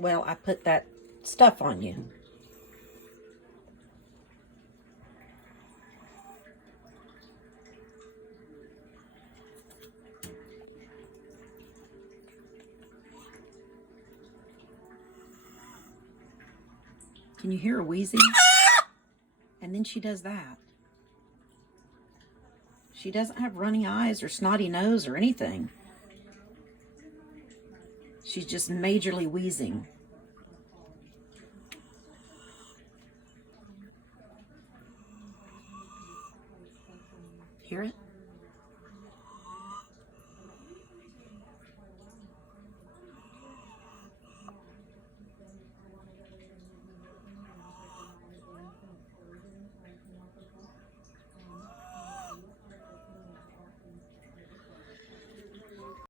Well, I put that stuff on you. Can you hear her wheezing? And then she does that. She doesn't have runny eyes or snotty nose or anything. She's just majorly wheezing. Hear it?